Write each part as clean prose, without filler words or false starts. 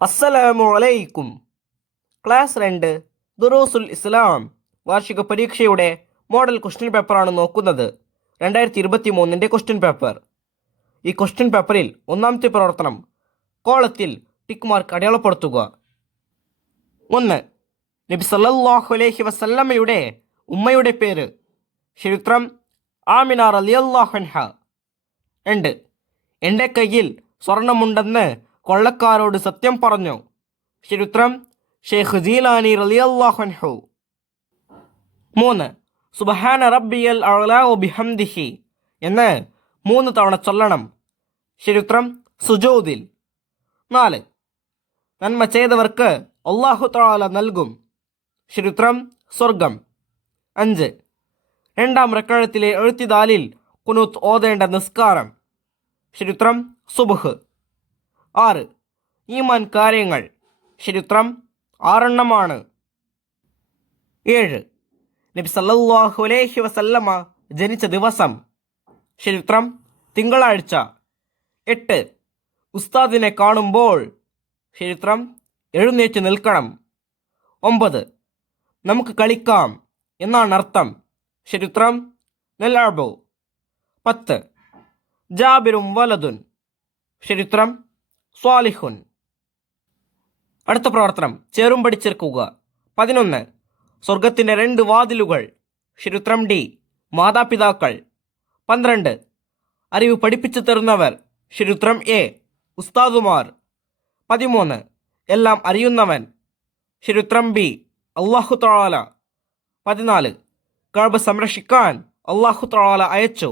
അസ്സലാമു അലൈക്കും. ക്ലാസ് 2 ദുറൂസുൽ ഇസ്ലാം വാർഷിക പരീക്ഷയുടെ മോഡൽ ക്വസ്റ്റ്യൻ പേപ്പറാണ് നോക്കുന്നത്. 2023 ക്വസ്റ്റ്യൻ പേപ്പർ. ഈ ക്വസ്റ്റ്യൻ പേപ്പറിൽ ഒന്നാമത്തെ പ്രവർത്തനം കോളത്തിൽ ടിക്ക് മാർക്ക് അടയാളപ്പെടുത്തുക. 1. നബി സല്ലല്ലാഹു അലൈഹി വസല്ലമയുടെ ഉമ്മയുടെ പേര്. ചരിത്രം ആമിന റളിയല്ലാഹു അൻഹ. 2. എൻ്റെ കയ്യിൽ സ്വർണമുണ്ടെന്ന് കൊള്ളക്കാരോട് സത്യം പറഞ്ഞു. ചരിത്രം ഷെയ്ഖ് ജീലാനി റളിയല്ലാഹു അൻഹു. 3. സുബ്ഹാന റബ്ബിയൽ അഅ്ലാ ബിഹംദിഹി എന്ന് 3 തവണ ചൊല്ലണം. ചരിത്രം സുജൂദിൽ. 4. നന്മ ചെയ്തവർക്ക് അല്ലാഹു തആല നൽകും. ചരിത്രം സ്വർഗം. 5. രണ്ടാം റക്അത്തിലെ എഴുത്തിദാലിൽ ഖുനൂത്ത് ഓതേണ്ട നിസ്കാരം. ചരിത്രം സുബ്ഹ്. 6. ഈമാൻ കാര്യങ്ങൾ. ചരിത്രം 6 എണ്ണമാണ്. 7. നബി സല്ലല്ലാഹു അലൈഹി വസല്ലമ ജനിച്ച ദിവസം. ചരിത്രം തിങ്കളാഴ്ച. 8. ഉസ്താദിനെ കാണുമ്പോൾ. ചരിത്രം എഴുന്നേറ്റ് നിൽക്കണം. 9. നമുക്ക് കളിക്കാം എന്നാണ് അർത്ഥം. ചരിത്രം നൽഅബു. 10. ജാബിറും വലതുൻ. ചരിത്രം സ്വാലിഹുൻ. അടുത്ത പ്രവർത്തനം ചേറും പഠിച്ചേർക്കുക. 11. സ്വർഗത്തിൻ്റെ 2 വാതിലുകൾ. ചരിത്രം ഡി മാതാപിതാക്കൾ. 12. അറിവ് പഠിപ്പിച്ചു തരുന്നവർ. ചരിത്രം എ ഉസ്താദുമാർ. 13. എല്ലാം അറിയുന്നവൻ. ചരിത്രം ബി അല്ലാഹു തആല. 14. കഅബ സംരക്ഷിക്കാൻ അല്ലാഹു തആല അയച്ചു.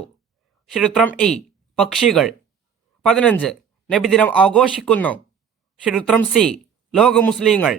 ചരിത്രം ഇ പക്ഷികൾ. 15. നബിദിനം ആഘോഷിക്കുന്നു. ചരിത്രം സി ലോക മുസ്ലിങ്ങൾ.